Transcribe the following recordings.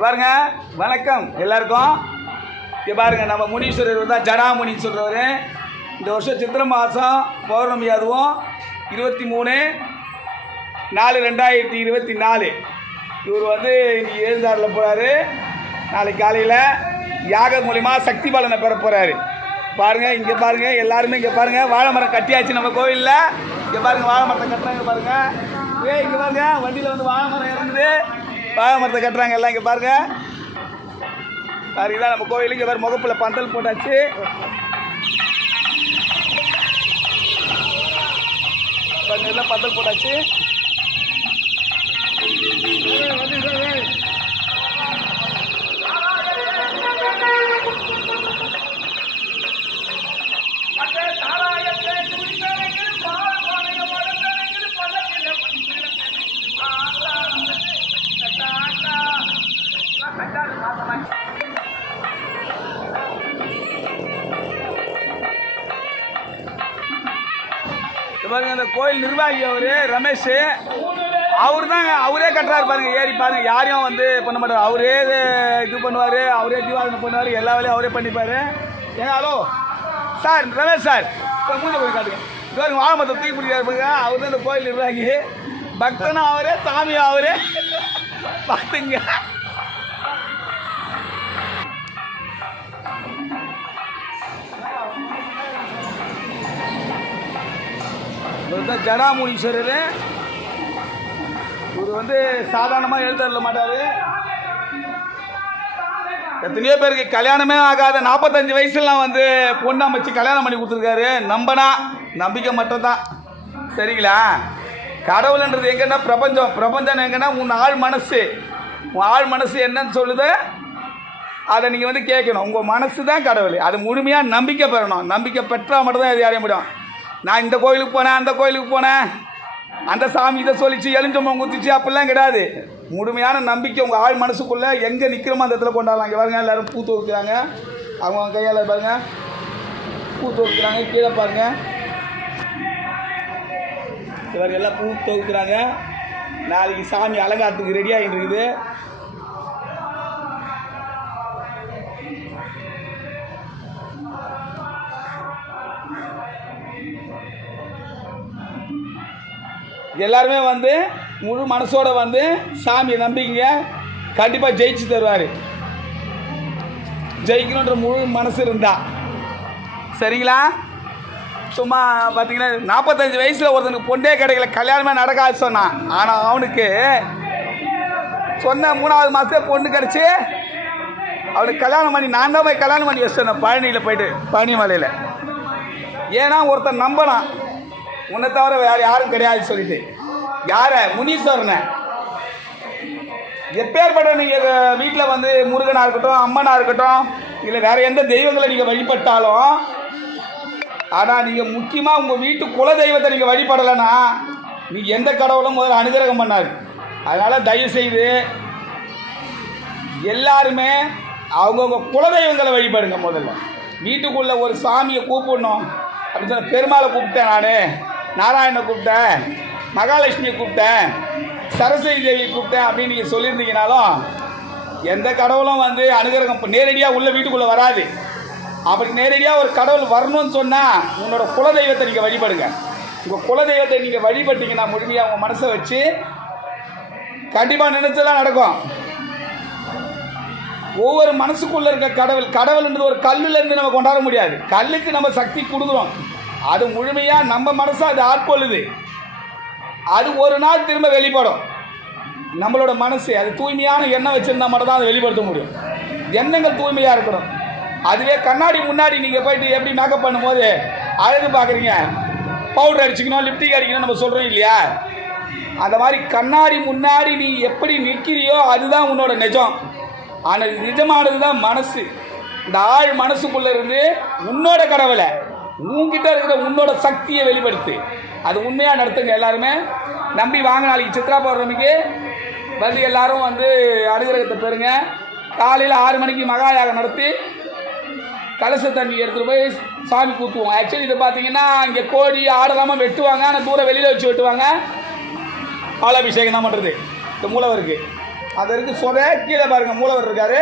பாருங்க, வணக்கம் எல்லாருக்கும். இங்கே பாருங்க, நம்ம முனீஸ்வரர் தான் ஜடாமுனின்னு சொல்கிறவர். இந்த வருஷம் சித்திரை மாதம் பௌர்ணமி, அதுவும் 23/4/2024. இவர் இன்னைக்கு எழுந்தாரில் போகிறாரு. நாளைக்கு காலையில் யாகம் மூலிமா சக்தி பலனை பெற போகிறாரு. பாருங்கள், இங்கே பாருங்கள், எல்லாருமே இங்கே பாருங்கள். வாழை மரம் கட்டியாச்சு நம்ம கோவிலில். இங்கே பாருங்கள், வாழை மரத்தை கட்டுறாங்க பாருங்கள். இங்கே பாருங்கள், வண்டியில் வாழை மரம் இறங்குது. வாழை மரத்தை கட்டுறாங்க எல்லாம். இங்கே பாருங்கள், இதான் நம்ம கோவிலுக்கு. வேறு முகப்பில் பந்தல் போட்டாச்சு. எல்லாம் பந்தல் போட்டாச்சு. பாருங்க, இந்த கோயில் நிர்வாகி அவர் ரமேஷ், அவரே கட்டுறாரு பாருங்க. ஏறி பாருங்க, யாரையும் பண்ண மாட்டார். அவரே இது பண்ணுவார், அவரே தீவாதனை பண்ணுவார், எல்லா வேலையும் அவரே பண்ணிப்பார். ஏங்க, ஹலோ சார், ரமேஷ் சார், மூணு போய் காட்டுங்க. பாருங்க, வாழமரத்தை தூக்கி பிடிக்கிறாரு பாருங்க. அவர் தான் இந்த கோயில் நிர்வாகி. பக்தனும் அவரே, சாமியும் அவரே. பார்த்துங்க. ஜடாமுனீஸ்வரர். இவர் சாதாரணமாக எழுதல மாட்டார். எத்தனையோ பேருக்கு கல்யாணமே ஆகாத 45 வயசுலாம் பொண்ணு அமைச்சு கல்யாணம் பண்ணி கொடுத்துருக்காரு. நம்பிக்கை மட்டும்தான். சரிங்களா? கடவுள்ன்றது எங்கன்னா பிரபஞ்சம் எங்கன்னா உன் ஆள் மனசு என்னன்னு சொல்லுது, அதை நீங்கள் கேட்கணும். உங்கள் மனசு தான் கடவுள். அது முழுமையாக நம்பிக்கை பெறணும். நம்பிக்கை பெற்றால் மட்டும்தான் அது அறிய முடியும். நான் இந்த கோயிலுக்கு போனேன், அந்த கோயிலுக்கு போனேன், அந்த சாமி இதை சொல்லிச்சு, எலுஞ்சம்பம் குத்திச்சு, அப்படிலாம் கிடையாது. முழுமையான நம்பிக்கை உங்கள் ஆள் மனசுக்குள்ளே எங்கே நிற்கிறோமோ அந்த இடத்துல கொண்டாடலாம். இங்கே பாருங்க, எல்லோரும் பூ துவைக்கிறாங்க. அவங்க கையால் பாருங்க, பூ துவைக்கிறாங்க. கீழே பாருங்க, இவங்க எல்லாம் பூ துவைக்கிறாங்க. நாளைக்கு சாமி அலங்காரத்துக்கு ரெடியாகிட்டு இருக்குது. எல்லாருமே முழு மனசோட சாமியை நம்பிக்கங்க. கண்டிப்பாக ஜெயிச்சு தருவார். ஜெயிக்கணுன்ற முழு மனசு இருந்தா. சரிங்களா? சும்மா பார்த்தீங்கன்னா 45 வயசில் ஒருத்தனுக்கு பொண்ணே கிடைக்கல, கல்யாணமே நடக்காது சொன்னான். ஆனால் அவனுக்கு சொன்ன 3வது மாதம் பொண்ணு கிடச்சி அவனுக்கு கல்யாணம் பண்ணி, நான் தான் போய் கல்யாணம் பண்ணி வச்சிட்டேன் பழனியில் போயிட்டு, பழனி மலையில். ஏன்னா ஒருத்தன் நம்பலாம், உன்னை தவிர வேறு யாரும் கிடையாது சொல்லிட்டு. யாரை? முனீஸ்வரனை. எப்பேற்பட்ட நீங்கள் வீட்டில் முருகனாக இருக்கட்டும், அம்மனாக இருக்கட்டும், இல்லை வேறு எந்த தெய்வங்களை நீங்கள் வழிபட்டாலும், ஆனால் நீங்கள் முக்கியமாக உங்கள் வீட்டு குல தெய்வத்தை நீங்கள் வழிபடலைன்னா நீங்கள் எந்த கடவுளும் முதல்ல அனுகிரகம் பண்ணாது. அதனால் தயவுசெய்து எல்லாருமே அவங்கவுங்க குலதெய்வங்களை வழிபடுங்க. முதல்ல வீட்டுக்குள்ளே ஒரு சாமியை கூப்பிடணும் அப்படின்னு சொன்ன, பெருமாளை கூப்பிட்டேன், நான் நாராயணனை கூப்பிட்டேன், மகாலட்சுமியை கூப்பிட்டேன், சரஸ்வதி தேவியை கூப்பிட்டேன் அப்படின்னு நீங்கள் சொல்லியிருந்தீங்கனாலும் எந்த கடவுளும் அனுகிரகம் நேரடியாக உள்ள வீட்டுக்குள்ளே வராது. அப்படி நேரடியாக ஒரு கடவுள் வரணும்னு சொன்னால் உன்னோட குலதெய்வத்தை நீங்கள் வழிபடுங்க. உங்கள் குலதெய்வத்தை நீங்கள் வழிபட்டீங்கன்னா முழுமையாக உங்கள் மனசை வச்சு கண்டிப்பாக நினைச்சலாம் நடக்கும். ஒவ்வொரு மனசுக்குள்ளே இருக்க கடவுள்ன்றது ஒரு கல்லுலேருந்து நம்ம கொண்டாட முடியாது. கல்லுக்கு நம்ம சக்தி கொடுக்குறோம், அது முழுமையாக நம்ம மனசை அது ஆட்கொள்ளுது. அது ஒரு நாள் திரும்ப வெளிப்படும். நம்மளோட மனசு அது தூய்மையான எண்ணம் வச்சுருந்தா மட்டும் தான் அதை வெளிப்படுத்த முடியும். எண்ணங்கள் தூய்மையாக இருக்கணும். அதுவே கண்ணாடி முன்னாடி நீங்கள் போயிட்டு எப்படி மேக்கப் பண்ணும்போது அழகு பார்க்குறீங்க, பவுடர் அடிச்சுக்கணும், லிப்டிக் அடிக்கணும் நம்ம சொல்கிறோம் இல்லையா? அந்த மாதிரி கண்ணாடி முன்னாடி நீ எப்படி நிற்கிறியோ அதுதான் உன்னோட நிஜம். ஆனால் நிஜமானது தான் மனசு. இந்த ஆள் மனசுக்குள்ளே இருந்து உன்னோட கடவுளை, உன்கிட்ட இருக்கிற உன்னோட சக்தியை வெளிப்படுத்து. அது உண்மையாக நடத்துங்க. எல்லாருமே நம்பி வாங்க. நாளைக்கு சித்ரா பௌர்ணமிக்கு எல்லாரும் அனுகிரகத்தை பெறுங்க. காலையில் 6 மணிக்கு மகாயாகம் நடத்தி கலச தண்ணி எடுத்துகிட்டு போய் சாமி கூத்துவோம். ஆக்சுவலி இதை பார்த்தீங்கன்னா இங்கே கோழி ஆடலாமல் வெட்டுவாங்க, ஆனால் தூரம் வெளியில் வச்சு வெட்டுவாங்க. பாலாபிஷேகம் தான் பண்ணுறது இந்த மூலவருக்கு. அதற்கு சொத கீழே பாருங்கள் மூலவர் இருக்கார்.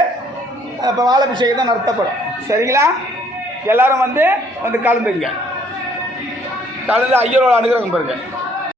இப்போ வாழபிஷேகம் தான் நடத்தப்படும். சரிங்களா? எல்லாரும் வந்து கலந்துங்க. கலந்து ஐயரோட அனுகிரகம் பாருங்க.